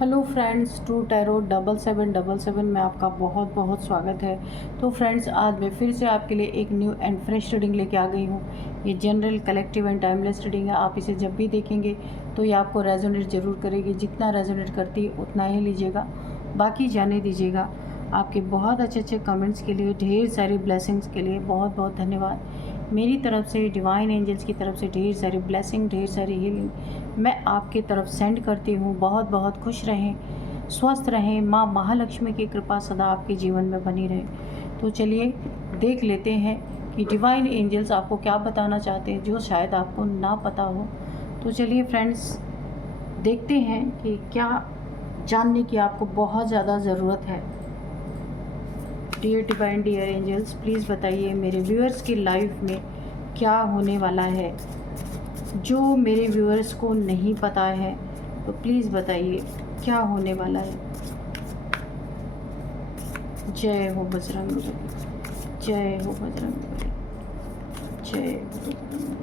Hello friends, true tarot 7777 में आपका बहुत बहुत स्वागत है। तो फ्रेंड्स, आज मैं फिर से आपके लिए एक न्यू एंड फ्रेश रीडिंग लेके आ गई हूँ। ये general, collective and timeless reading है। आप इसे जब भी देखेंगे तो ये आपको रेजोनेट ज़रूर करेगी। जितना रेजोनेट करती है उतना ही लीजिएगा, बाकी जाने दीजिएगा। आपके बहुत अच्छे अच्छे कमेंट्स के लिए, ढेर सारी ब्लेसिंग्स के लिए बहुत बहुत धन्यवाद। मेरी तरफ से, डिवाइन एंजल्स की तरफ से ढेर सारी ब्लेसिंग, ढेर सारी हीलिंग मैं आपकी तरफ सेंड करती हूँ। बहुत बहुत खुश रहें, स्वस्थ रहें, माँ महालक्ष्मी की कृपा सदा आपके जीवन में बनी रहे। तो चलिए देख लेते हैं कि डिवाइन एंजल्स आपको क्या बताना चाहते हैं, जो शायद आपको ना पता हो। तो चलिए फ्रेंड्स, देखते हैं कि क्या जानने की आपको बहुत ज़्यादा ज़रूरत है। Dear divine, dear angels, please बताइए मेरे व्यूअर्स की लाइफ में क्या होने वाला है, जो मेरे व्यूअर्स को नहीं पता है। तो प्लीज़ बताइए क्या होने वाला है। जय हो बजरंगबली, जय हो बजरंगबली, जय हो Bajrangbali.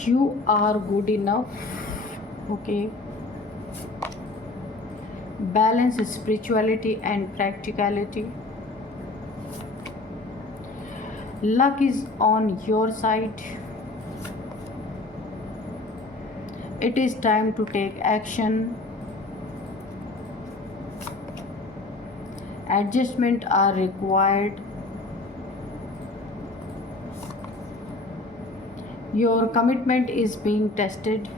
You are good enough. Okay. Balance spirituality and practicality. Luck is on your side. It is time to take action. Adjustment are required. Your commitment is being tested.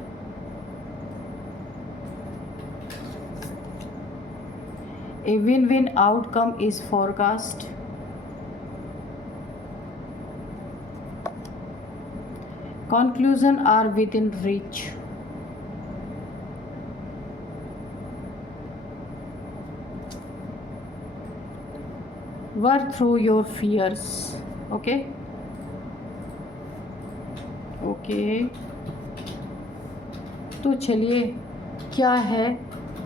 A win-win outcome is forecast. Conclusion are within reach. Work through your fears. Okay. Okay, तो चलिए क्या है,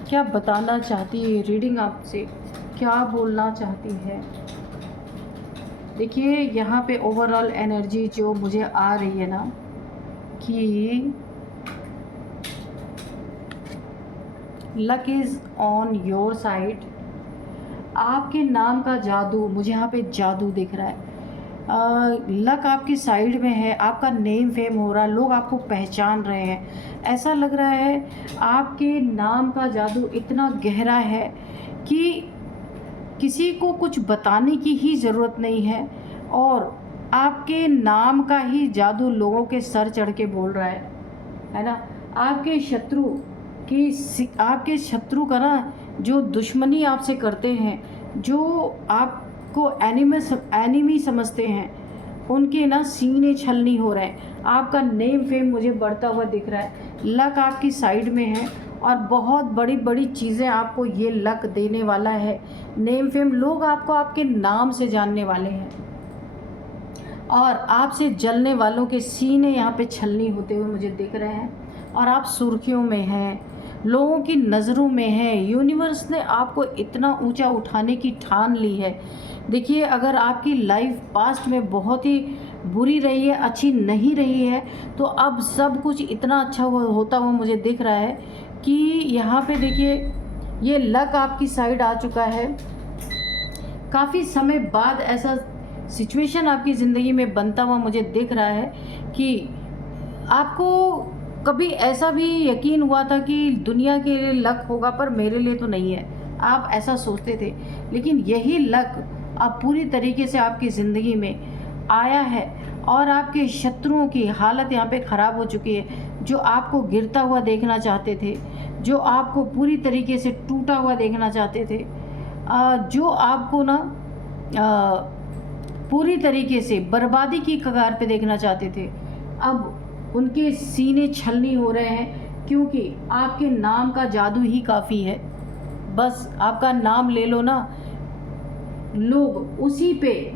क्या बताना चाहती है reading आपसे, क्या बोलना चाहती है। देखिए यहाँ पे ओवरऑल एनर्जी जो मुझे आ रही है ना, कि luck is on your side. आपके नाम का जादू, मुझे यहाँ पे जादू दिख रहा है। लक आपकी साइड में है, आपका नेम फेम हो रहा है, लोग आपको पहचान रहे हैं। ऐसा लग रहा है आपके नाम का जादू इतना गहरा है कि किसी को कुछ बताने की ही ज़रूरत नहीं है, और आपके नाम का ही जादू लोगों के सर चढ़ के बोल रहा है ना। आपके शत्रु का ना, जो दुश्मनी आपसे करते हैं, जो आप को एनिमी समझते हैं, उनके ना सीने छलनी हो रहे हैं। आपका नेम फेम मुझे बढ़ता हुआ दिख रहा है। लक आपकी साइड में है और बहुत बड़ी बड़ी चीज़ें आपको ये लक देने वाला है। नेम फेम, लोग आपको आपके नाम से जानने वाले हैं, और आपसे जलने वालों के सीने यहाँ पे छलनी होते हुए मुझे दिख रहे हैं। और आप सुर्खियों में हैं, लोगों की नज़रों में हैं। यूनिवर्स ने आपको इतना ऊंचा उठाने की ठान ली है। देखिए, अगर आपकी लाइफ पास्ट में बहुत ही बुरी रही है, अच्छी नहीं रही है, तो अब सब कुछ इतना अच्छा होता हुआ मुझे दिख रहा है कि यहाँ पे देखिए ये लक आपकी साइड आ चुका है। काफ़ी समय बाद ऐसा सिचुएशन आपकी ज़िंदगी में बनता हुआ मुझे दिख रहा है कि आपको कभी ऐसा भी यकीन हुआ था कि दुनिया के लिए लक होगा पर मेरे लिए तो नहीं है, आप ऐसा सोचते थे। लेकिन यही लक अब पूरी तरीके से आपकी ज़िंदगी में आया है, और आपके शत्रुओं की हालत यहाँ पे ख़राब हो चुकी है। जो आपको गिरता हुआ देखना चाहते थे, जो आपको पूरी तरीके से टूटा हुआ देखना चाहते थे, जो आपको ना पूरी तरीके से बर्बादी की कगार पे देखना चाहते थे, अब उनके सीने छलनी हो रहे हैं, क्योंकि आपके नाम का जादू ही काफ़ी है। बस आपका नाम ले लो ना, लोग उसी पे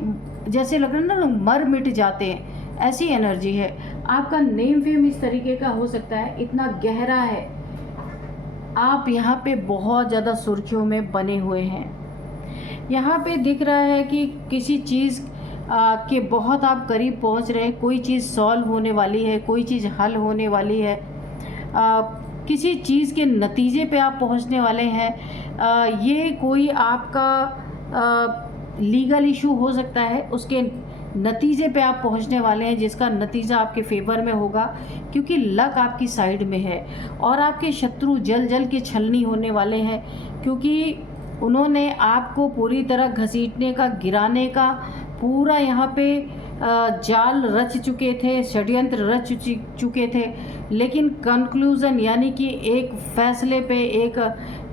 जैसे लग रहा है ना, लोग मर मिट जाते हैं, ऐसी एनर्जी है। आपका नेम फेम इस तरीके का हो सकता है, इतना गहरा है, आप यहाँ पे बहुत ज़्यादा सुर्खियों में बने हुए हैं। यहाँ पे दिख रहा है कि किसी चीज़ के बहुत आप करीब पहुँच रहे हैं, कोई चीज़ सॉल्व होने वाली है, कोई चीज़ हल होने वाली है, किसी चीज़ के नतीजे पे आप पहुँचने वाले हैं। ये कोई आपका लीगल इशू हो सकता है, उसके नतीजे पे आप पहुंचने वाले हैं, जिसका नतीजा आपके फेवर में होगा, क्योंकि लक आपकी साइड में है। और आपके शत्रु जल जल के छलनी होने वाले हैं, क्योंकि उन्होंने आपको पूरी तरह घसीटने का, गिराने का पूरा यहाँ पे जाल रच चुके थे, षड्यंत्र रच चुके थे। लेकिन कंक्लूज़न यानी कि एक फैसले पे, एक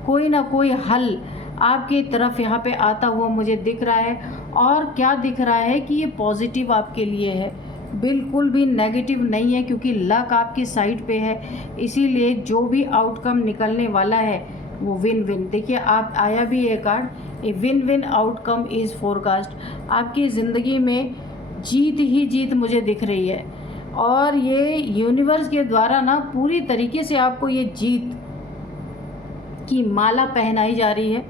कोई ना कोई हल आपकी तरफ यहाँ पे आता हुआ मुझे दिख रहा है। और क्या दिख रहा है कि ये पॉजिटिव आपके लिए है, बिल्कुल भी नेगेटिव नहीं है, क्योंकि लक आपकी साइड पे है। इसीलिए जो भी आउटकम निकलने वाला है वो विन विन। देखिए, आप आया भी ये card, a win win outcome is forecast. आपकी ज़िंदगी में जीत ही जीत मुझे दिख रही है, और ये यूनिवर्स के द्वारा ना पूरी तरीके से आपको ये जीत की माला पहनाई जा रही है।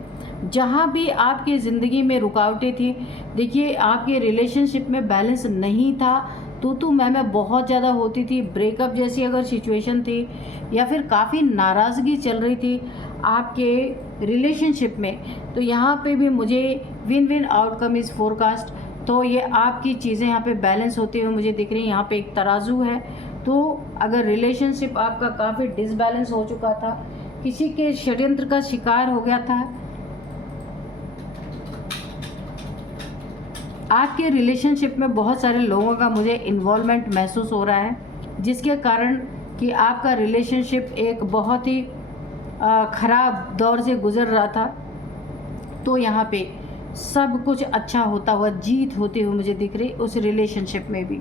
जहाँ भी आपकी ज़िंदगी में रुकावटें थी, देखिए आपके रिलेशनशिप में बैलेंस नहीं था, तू मैं बहुत ज़्यादा होती थी, ब्रेकअप जैसी अगर सिचुएशन थी, या फिर काफ़ी नाराज़गी चल रही थी आपके रिलेशनशिप में, तो यहाँ पे भी मुझे win win outcome is forecast. तो ये आपकी चीज़ें यहाँ पे बैलेंस होते हुए मुझे दिख रही हैं। यहाँ पे एक तराजू है, तो अगर रिलेशनशिप आपका काफ़ी डिसबैलेंस हो चुका था, किसी के षड्यंत्र का शिकार हो गया था, आपके रिलेशनशिप में बहुत सारे लोगों का मुझे इन्वॉल्वमेंट महसूस हो रहा है, जिसके कारण कि आपका रिलेशनशिप एक बहुत ही ख़राब दौर से गुज़र रहा था। तो यहाँ पे सब कुछ अच्छा होता हुआ, जीत होती हुई मुझे दिख रही उस रिलेशनशिप में भी।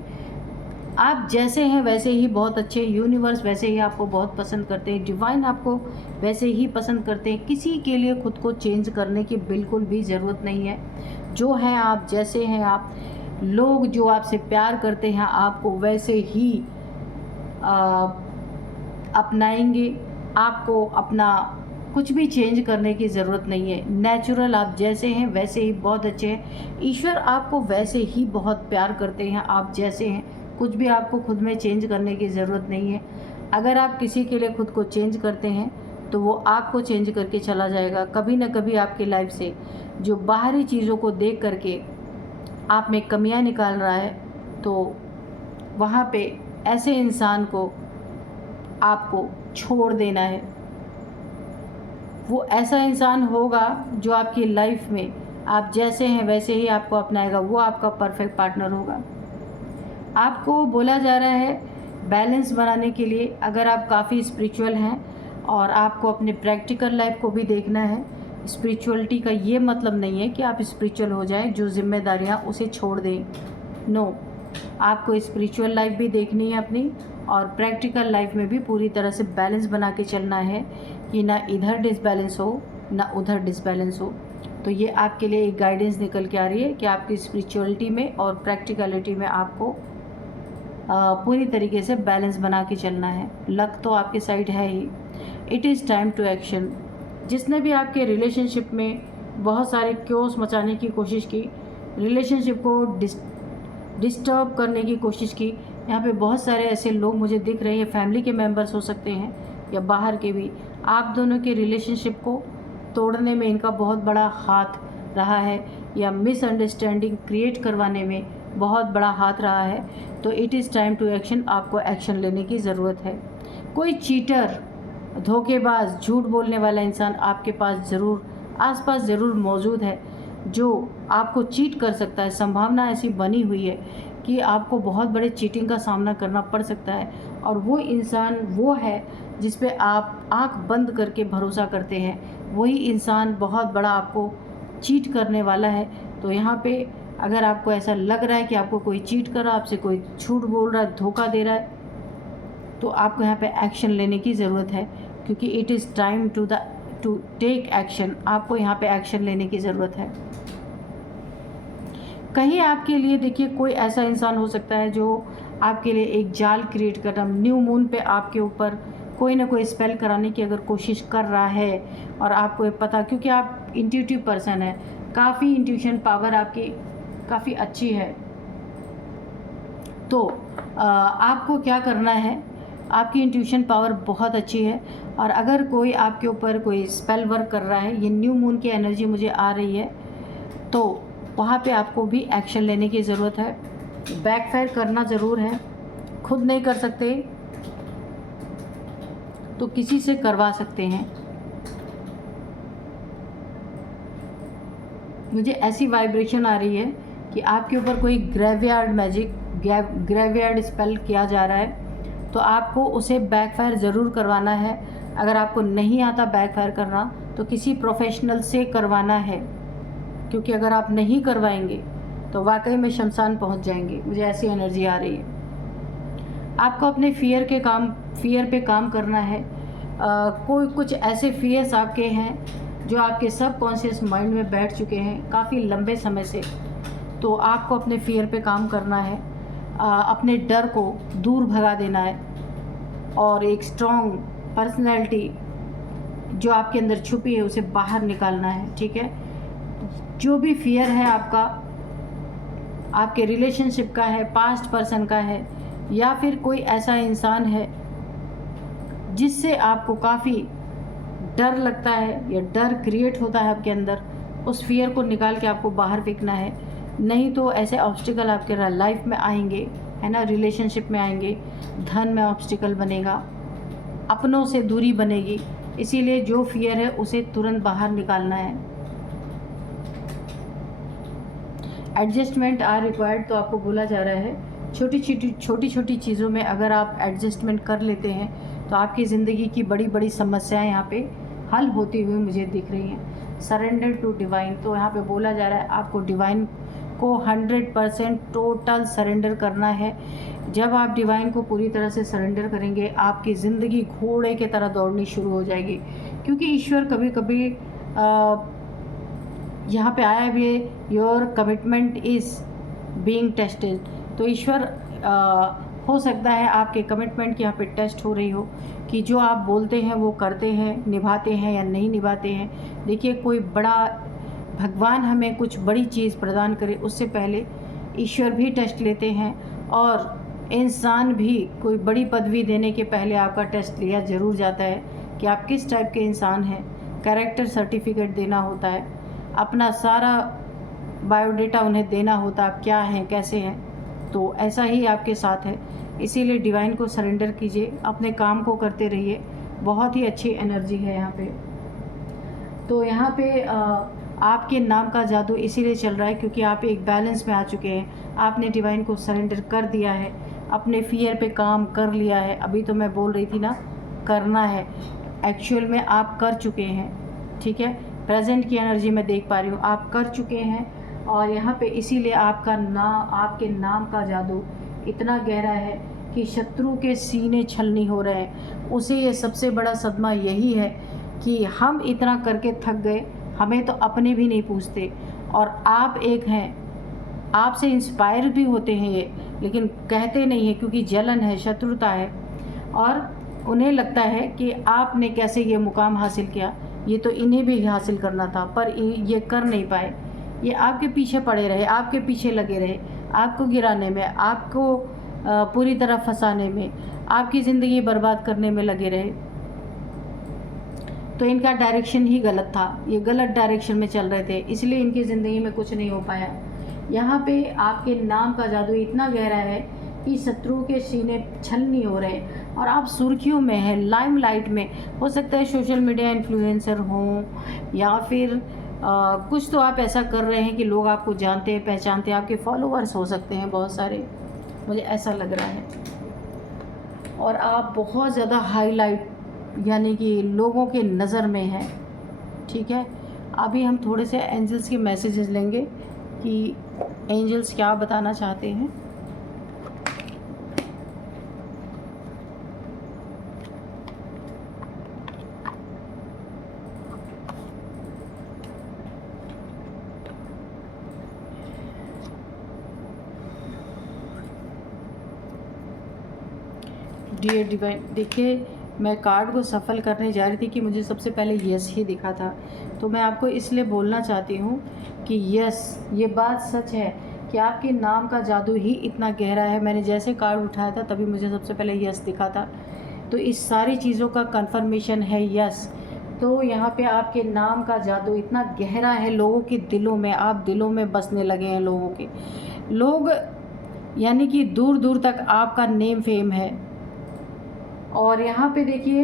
आप जैसे हैं वैसे ही बहुत अच्छे, यूनिवर्स वैसे ही आपको बहुत पसंद करते हैं, डिवाइन आपको वैसे ही पसंद करते हैं। किसी के लिए खुद को चेंज करने की बिल्कुल भी ज़रूरत नहीं है। जो हैं आप, जैसे हैं आप, लोग जो आपसे प्यार करते हैं आपको वैसे ही अपनाएंगे। आपको अपना कुछ भी चेंज करने की ज़रूरत नहीं है। नेचुरल आप जैसे हैं वैसे ही बहुत अच्छे हैं। ईश्वर आपको वैसे ही बहुत प्यार करते हैं, आप जैसे हैं। कुछ भी आपको खुद में चेंज करने की ज़रूरत नहीं है। अगर आप किसी के लिए खुद को चेंज करते हैं तो वो आपको चेंज करके चला जाएगा। कभी ना कभी आपकी लाइफ से जो बाहरी चीज़ों को देख करके आप में कमियां निकाल रहा है, तो वहाँ पे ऐसे इंसान को आपको छोड़ देना है। वो ऐसा इंसान होगा जो आपकी लाइफ में आप जैसे हैं वैसे ही आपको अपनाएगा, वो आपका परफेक्ट पार्टनर होगा। आपको बोला जा रहा है बैलेंस बनाने के लिए, अगर आप काफ़ी स्पिरिचुअल हैं और आपको अपने प्रैक्टिकल लाइफ को भी देखना है। स्पिरिचुअलिटी का ये मतलब नहीं है कि आप स्पिरिचुअल हो जाएं, जो जिम्मेदारियां उसे छोड़ दें। नो, आपको स्पिरिचुअल लाइफ भी देखनी है अपनी, और प्रैक्टिकल लाइफ में भी पूरी तरह से बैलेंस बना के चलना है कि ना इधर डिसबैलेंस हो ना उधर डिसबैलेंस हो। तो ये आपके लिए एक गाइडेंस निकल के आ रही है कि आपकी स्पिरिचुअलिटी में और प्रैक्टिकलिटी में आपको पूरी तरीके से बैलेंस बना के चलना है। लक तो आपके साइड है ही। It is time to action. जिसने भी आपके रिलेशनशिप में बहुत सारे क्योस मचाने की कोशिश की, रिलेशनशिप को डिस्टर्ब करने की कोशिश की, यहाँ पे बहुत सारे ऐसे लोग मुझे दिख रहे हैं। फैमिली के मेंबर्स हो सकते हैं या बाहर के भी। आप दोनों के रिलेशनशिप को तोड़ने में इनका बहुत बड़ा हाथ रहा है, या मिसअंडरस्टैंडिंग क्रिएट करवाने में बहुत बड़ा हाथ रहा है। तो it is time to action. आपको एक्शन लेने की ज़रूरत है। कोई चीटर, धोखेबाज, झूठ बोलने वाला इंसान आपके पास ज़रूर, आसपास ज़रूर मौजूद है, जो आपको चीट कर सकता है। संभावना ऐसी बनी हुई है कि आपको बहुत बड़े चीटिंग का सामना करना पड़ सकता है, और वो इंसान वो है जिस पे आप आंख बंद करके भरोसा करते हैं। वही इंसान बहुत बड़ा आपको चीट करने वाला है। तो यहाँ पे अगर आपको ऐसा लग रहा है कि आपको कोई चीट कर रहा है, आपसे कोई झूठ बोल रहा है, धोखा दे रहा है, तो आपको यहाँ पे एक्शन लेने की ज़रूरत है, क्योंकि it is time to take action. आपको यहाँ पे एक्शन लेने की ज़रूरत है। कहीं आपके लिए देखिए कोई ऐसा इंसान हो सकता है जो आपके लिए एक जाल क्रिएट कर रहा, न्यू मून पे आपके ऊपर कोई ना कोई स्पेल कराने की अगर कोशिश कर रहा है, और आपको ये पता, क्योंकि आप इंट्यूटिव पर्सन है, काफ़ी इंट्यूशन पावर आपकी काफ़ी अच्छी है। तो आपको क्या करना है, आपकी इंट्यूशन पावर बहुत अच्छी है, और अगर कोई आपके ऊपर कोई स्पेल वर्क कर रहा है, ये न्यू मून की एनर्जी मुझे आ रही है, तो वहाँ पे आपको भी एक्शन लेने की ज़रूरत है। बैकफायर करना ज़रूर है, खुद नहीं कर सकते तो किसी से करवा सकते हैं। मुझे ऐसी वाइब्रेशन आ रही है कि आपके ऊपर कोई ग्रेवयार्ड मैजिक, ग्रेवयार्ड स्पेल किया जा रहा है, तो आपको उसे बैकफायर ज़रूर करवाना है। अगर आपको नहीं आता बैकफायर करना तो किसी प्रोफेशनल से करवाना है, क्योंकि अगर आप नहीं करवाएंगे तो वाकई में शमशान पहुंच जाएंगे। मुझे ऐसी एनर्जी आ रही है। आपको अपने फियर पे काम करना है। कोई कुछ ऐसे फियर्स आपके हैं जो आपके सबकॉन्शियस माइंड में बैठ चुके हैं काफ़ी लंबे समय से, तो आपको अपने फियर पे काम करना है। अपने डर को दूर भगा देना है, और एक स्ट्रॉन्ग पर्सनैलिटी जो आपके अंदर छुपी है उसे बाहर निकालना है। ठीक है, जो भी फियर है आपका, आपके रिलेशनशिप का है, पास्ट पर्सन का है, या फिर कोई ऐसा इंसान है जिससे आपको काफ़ी डर लगता है या डर क्रिएट होता है आपके अंदर, उस फियर को निकाल के आपको बाहर फेंकना है। नहीं तो ऐसे ऑब्स्टिकल आपके लाइफ में आएंगे, है ना, रिलेशनशिप में आएंगे, धन में ऑब्स्टिकल बनेगा, अपनों से दूरी बनेगी। इसीलिए जो फियर है उसे तुरंत बाहर निकालना है। एडजस्टमेंट आर रिक्वायर्ड, तो आपको बोला जा रहा है छोटी छोटी चीज़ों में अगर आप एडजस्टमेंट कर लेते हैं तो आपकी ज़िंदगी की बड़ी बड़ी समस्याएं यहाँ पे हल होती हुई मुझे दिख रही हैं। सरेंडर टू डिवाइन, तो यहाँ पे बोला जा रहा है आपको डिवाइन को 100% टोटल सरेंडर करना है। जब आप डिवाइन को पूरी तरह से सरेंडर करेंगे, आपकी ज़िंदगी घोड़े की तरह दौड़नी शुरू हो जाएगी, क्योंकि ईश्वर कभी कभी यहाँ पे आया भी है, your commitment is being tested. तो ईश्वर हो सकता है आपके कमिटमेंट की यहाँ पे टेस्ट हो रही हो कि जो आप बोलते हैं वो करते हैं, निभाते हैं या नहीं निभाते हैं। देखिए, कोई बड़ा भगवान हमें कुछ बड़ी चीज़ प्रदान करे उससे पहले ईश्वर भी टेस्ट लेते हैं, और इंसान भी कोई बड़ी पदवी देने के पहले आपका टेस्ट लिया ज़रूर जाता है कि आप किस टाइप के इंसान हैं। कैरेक्टर सर्टिफिकेट देना होता है, अपना सारा बायोडेटा उन्हें देना होता है, आप क्या हैं, कैसे हैं। तो ऐसा ही आपके साथ है, इसीलिए डिवाइन को सरेंडर कीजिए, अपने काम को करते रहिए। बहुत ही अच्छी एनर्जी है यहाँ पे। तो यहाँ पे आपके नाम का जादू इसीलिए चल रहा है क्योंकि आप एक बैलेंस में आ चुके हैं। आपने डिवाइन को सरेंडर कर दिया है, अपने फियर पे काम कर लिया है। अभी तो मैं बोल रही थी ना, करना है, एक्चुअल में आप कर चुके हैं। ठीक है, प्रेजेंट की एनर्जी में देख पा रही हूँ, आप कर चुके हैं। और यहाँ पे इसीलिए आपके नाम का जादू इतना गहरा है कि शत्रु के सीने छलनी हो रहे हैं। उसे ये सबसे बड़ा सदमा यही है कि हम इतना करके थक गए, हमें तो अपने भी नहीं पूछते, और आप एक हैं, आपसे इंस्पायर भी होते हैं ये, लेकिन कहते नहीं है क्योंकि जलन है, शत्रुता है, और उन्हें लगता है कि आपने कैसे ये मुकाम हासिल किया, ये तो इन्हें भी हासिल करना था, पर ये कर नहीं पाए। ये आपके पीछे पड़े रहे, आपके पीछे लगे रहे, आपको गिराने में, आपको पूरी तरह फंसाने में, आपकी ज़िंदगी बर्बाद करने में लगे रहे। तो इनका डायरेक्शन ही गलत था, ये गलत डायरेक्शन में चल रहे थे, इसलिए इनकी ज़िंदगी में कुछ नहीं हो पाया। यहाँ पे आपके नाम का जादू इतना गहरा है कि शत्रु के सीने छलनी हो रहे हैं, और आप सुर्खियों में हैं, लाइमलाइट में। हो सकता है सोशल मीडिया इन्फ्लुएंसर हों, या फिर कुछ तो आप ऐसा कर रहे हैं कि लोग आपको जानते हैं, पहचानते हैं, आपके फॉलोअर्स हो सकते हैं बहुत सारे, मुझे ऐसा लग रहा है। और आप बहुत ज़्यादा हाईलाइट, यानी कि लोगों के नज़र में हैं। ठीक है, अभी हम थोड़े से एंजल्स के मैसेजेस लेंगे कि एंजल्स क्या बताना चाहते हैं। डियर डिवाइन, देखिए मैं कार्ड को सफल करने जा रही थी कि मुझे सबसे पहले यस ही दिखा था, तो मैं आपको इसलिए बोलना चाहती हूँ कि यस, ये बात सच है कि आपके नाम का जादू ही इतना गहरा है। मैंने जैसे कार्ड उठाया था तभी मुझे सबसे पहले यस दिखा था, तो इस सारी चीज़ों का कंफर्मेशन है यस। तो यहाँ पे आपके नाम का जादू इतना गहरा है लोगों के दिलों में, आप दिलों में बसने लगे हैं लोगों के, लोग यानी कि दूर दूर तक आपका नेम फेम है। और यहाँ पे देखिए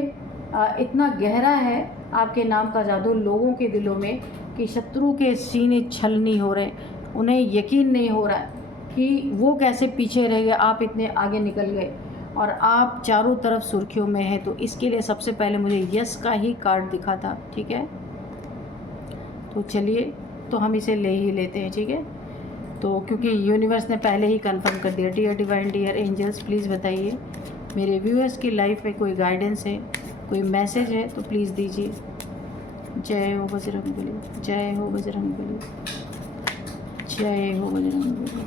इतना गहरा है आपके नाम का जादू लोगों के दिलों में कि शत्रु के सीने छलनी हो रहे, उन्हें यकीन नहीं हो रहा है कि वो कैसे पीछे रह गए, आप इतने आगे निकल गए और आप चारों तरफ सुर्खियों में हैं। तो इसके लिए सबसे पहले मुझे यस का ही कार्ड दिखा था, ठीक है। तो चलिए, तो हम इसे ले ही लेते हैं, ठीक है। तो क्योंकि यूनिवर्स ने पहले ही कंफर्म कर दिया। Dear divine, dear angels, please बताइए मेरे व्यूअर्स की लाइफ में कोई गाइडेंस है, कोई मैसेज है तो प्लीज़ दीजिए। जय हो बजरंगबली, जय हो बजरंगबली, जय हो बजरंगबली।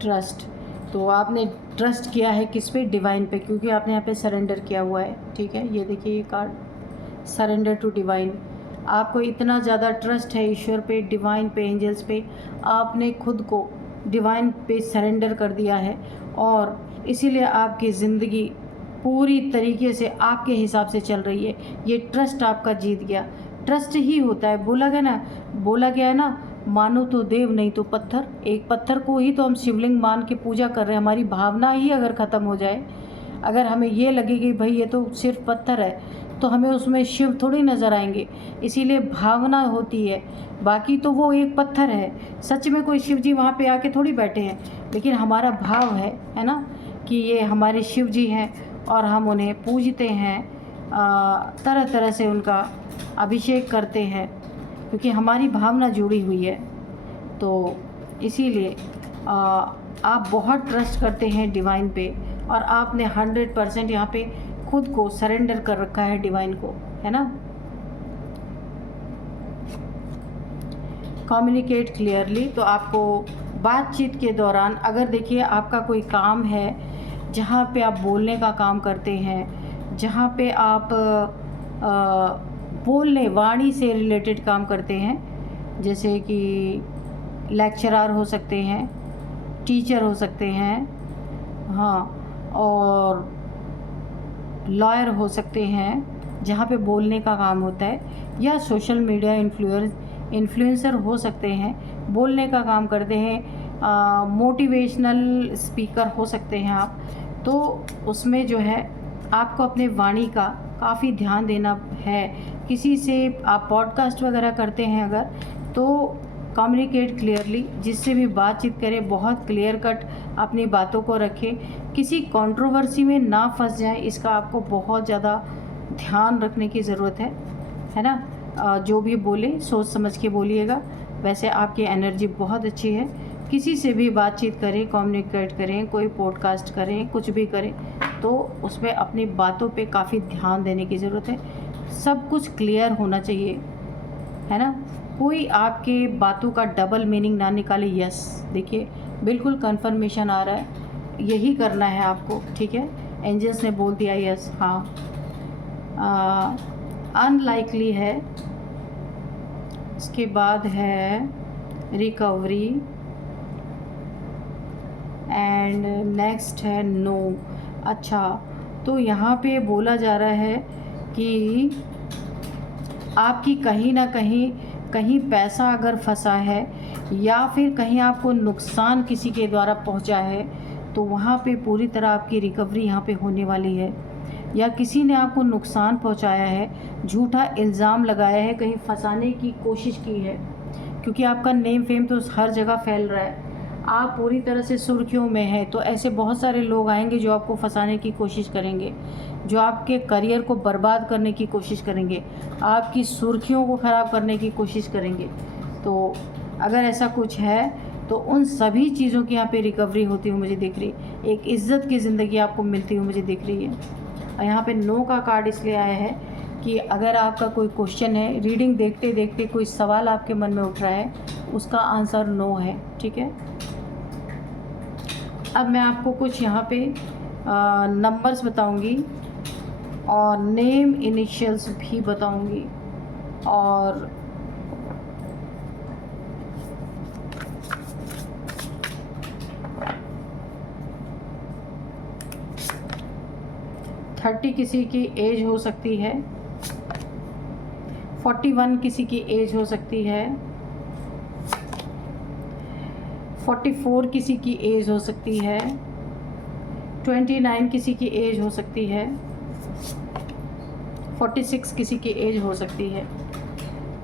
ट्रस्ट, तो आपने ट्रस्ट किया है किस पे? डिवाइन पे, क्योंकि आपने यहाँ पे सरेंडर किया हुआ है, ठीक है। ये देखिए ये कार्ड, सरेंडर टू डिवाइन। आपको इतना ज़्यादा ट्रस्ट है ईश्वर पे, डिवाइन पे, एंजल्स पे, आपने खुद को डिवाइन पे सरेंडर कर दिया है और इसीलिए आपकी ज़िंदगी पूरी तरीके से आपके हिसाब से चल रही है। ये ट्रस्ट आपका जीत गया। ट्रस्ट ही होता है, बोला गया है ना, मानो तो देव नहीं तो पत्थर। एक पत्थर को ही तो हम शिवलिंग मान के पूजा कर रहे हैं। हमारी भावना ही अगर ख़त्म हो जाए, अगर हमें ये लगे कि भाई ये तो सिर्फ पत्थर है, तो हमें उसमें शिव थोड़ी नज़र आएंगे। इसीलिए भावना होती है, बाकी तो वो एक पत्थर है। सच में कोई शिव जी वहाँ पे आके थोड़ी बैठे हैं, लेकिन हमारा भाव है ना, कि ये हमारे शिव जी हैं और हम उन्हें पूजते हैं, तरह तरह से उनका अभिषेक करते हैं, क्योंकि हमारी भावना जुड़ी हुई है। तो इसीलिए आप बहुत ट्रस्ट करते हैं डिवाइन पे और आपने 100% यहाँ पे खुद को सरेंडर कर रखा है डिवाइन को, है ना। कम्युनिकेट क्लियरली, तो आपको बातचीत के दौरान अगर देखिए आपका कोई काम है जहाँ पे आप बोलने का काम करते हैं, जहाँ पे आप बोलने वाणी से रिलेटेड काम करते हैं, जैसे कि लेक्चरर हो सकते हैं, टीचर हो सकते हैं, हाँ, और लॉयर हो सकते हैं, जहाँ पे बोलने का काम होता है, या सोशल मीडिया इन्फ्लुएंसर हो सकते हैं, बोलने का काम करते हैं, मोटिवेशनल स्पीकर हो सकते हैं आप। तो उसमें जो है आपको अपने वाणी का काफ़ी ध्यान देना है। किसी से आप पॉडकास्ट वगैरह करते हैं अगर, तो कम्युनिकेट क्लियरली, जिससे भी बातचीत करें बहुत क्लियर कट अपनी बातों को रखें, किसी कंट्रोवर्सी में ना फंस जाए, इसका आपको बहुत ज़्यादा ध्यान रखने की ज़रूरत है ना। जो भी बोले सोच समझ के बोलिएगा। वैसे आपकी एनर्जी बहुत अच्छी है, किसी से भी बातचीत करें, कम्युनिकेट करें, कोई पॉडकास्ट करें, कुछ भी करें, तो उसमें अपनी बातों पे काफ़ी ध्यान देने की ज़रूरत है। सब कुछ क्लियर होना चाहिए, है ना। कोई आपके बातों का डबल मीनिंग ना निकाले। यस, देखिए बिल्कुल कंफर्मेशन आ रहा है, यही करना है आपको, ठीक है। एंजल्स ने बोल दिया यस, हाँ। अनलाइकली है, इसके बाद है रिकवरी, एंड नेक्स्ट है नो। अच्छा, तो यहाँ पे बोला जा रहा है कि आपकी कहीं ना कहीं पैसा अगर फंसा है, या फिर कहीं आपको नुकसान किसी के द्वारा पहुँचा है, तो वहाँ पे पूरी तरह आपकी रिकवरी यहाँ पे होने वाली है। या किसी ने आपको नुकसान पहुँचाया है, झूठा इल्ज़ाम लगाया है, कहीं फंसाने की कोशिश की है, क्योंकि आपका नेम फेम तो हर जगह फैल रहा है, आप पूरी तरह से सुर्खियों में हैं। तो ऐसे बहुत सारे लोग आएंगे जो आपको फंसाने की कोशिश करेंगे, जो आपके करियर को बर्बाद करने की कोशिश करेंगे, आपकी सुर्खियों को ख़राब करने की कोशिश करेंगे। तो अगर ऐसा कुछ है तो उन सभी चीज़ों की यहाँ पे रिकवरी होती हुई मुझे दिख रही, एक इज़्ज़त की ज़िंदगी आपको मिलती हुई मुझे दिख रही है। और यहाँ पे नो का कार्ड इसलिए आया है कि अगर आपका कोई क्वेश्चन है, रीडिंग देखते देखते कोई सवाल आपके मन में उठ रहा है, उसका आंसर नो है, ठीक है। अब मैं आपको कुछ यहाँ पे नंबर्स बताऊँगी और नेम इनिशियल्स भी बताऊँगी और थर्टी किसी की एज हो सकती है, 41 किसी की एज हो सकती है, 44 किसी की एज हो सकती है, 29 किसी की एज हो सकती है, 46 किसी की एज हो सकती है।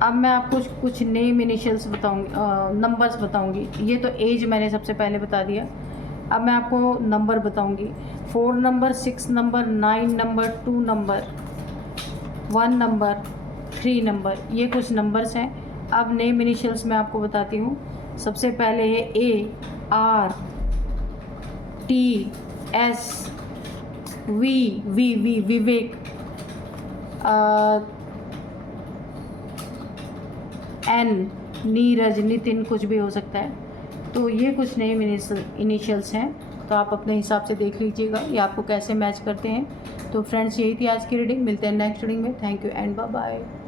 अब मैं आपको कुछ नेम इनिशियल्स बताऊंगी, नंबर्स बताऊंगी। ये तो एज मैंने सबसे पहले बता दिया। अब मैं आपको नंबर बताऊंगी। 4 number, 6 number, 9 number, 2 number, 1 number, 3 number, ये कुछ नंबर्स हैं। अब नेम इनिशियल्स मैं आपको बताती हूँ। सबसे पहले है A, R, T, S, V, Vivek, N, Neeraj, Nitin, कुछ भी हो सकता है। तो ये कुछ नेम इनिशियल्स हैं, तो आप अपने हिसाब से देख लीजिएगा ये आपको कैसे मैच करते हैं। तो फ्रेंड्स, यही थी आज की रीडिंग। मिलते हैं नेक्स्ट रीडिंग में। Thank you and bye bye.